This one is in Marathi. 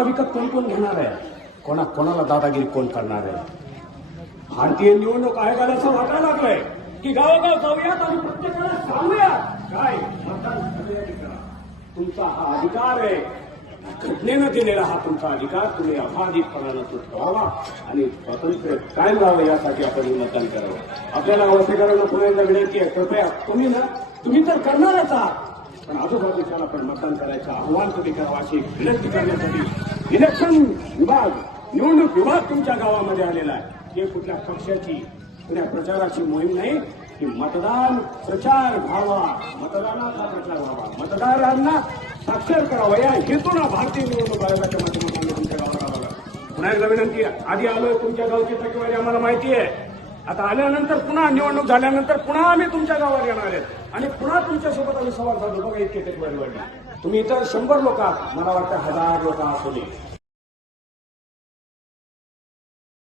सत्ता विकत कोण कोण घेणार आहे? कोणा कोणाला दादागिरी कोण करणार आहे? भारतीय निवडणूक आयोगाला असं वाटायला लागलंय. की गावोगाव जाऊयात आणि प्रत्येकाला सांगूयात. काय? मतदान तुमचा हा अधिकार आहे. घटनेनं दिलेला हा तुमचा अधिकार. तुम्ही अबाधितपणानं तो ठेवावा आणि स्वातंत्र्य कायम राहावं यासाठी आपण हे मतदान करावं. आपल्याला वसेकरांना पुन्हा एकदा विनंती आहे. कृपया तुम्ही ना तुम्ही तर करणारच आहात. पण आजूबाजूच्याला पण मतदान करायचं आव्हान तुम्ही करावं अशी विनंती करण्यासाठी इलेक्शन विभाग निवडणूक विभाग तुमच्या गावामध्ये आलेला आहे. हे कुठल्या पक्षाची कुठल्या प्रचाराची मोहीम नाही की मतदान प्रचार व्हावा. मतदानाचा प्रचार व्हावा. मतदारांना साक्षर करावा. या हेतून भारतीय निवडणूक आयोगाच्या माध्यमातून तुमच्या गावाला आला. पुन्हा एकदा विनंती आधी आलोय तुमच्या गावची टक्केवारी आम्हाला माहिती आहे. आता आल्यानंतर पुन्हा निवडणूक झाल्यानंतर पुन्हा आम्ही तुमच्या गावात येणार आहेत. आणि पुन्हा तुमच्यासोबत आम्ही संवाद साधू. बघा इतके टक्केवारी वाढली तुम्ही इतर शंभर लोक आहात. मला वाटतं हजार लोक असू नये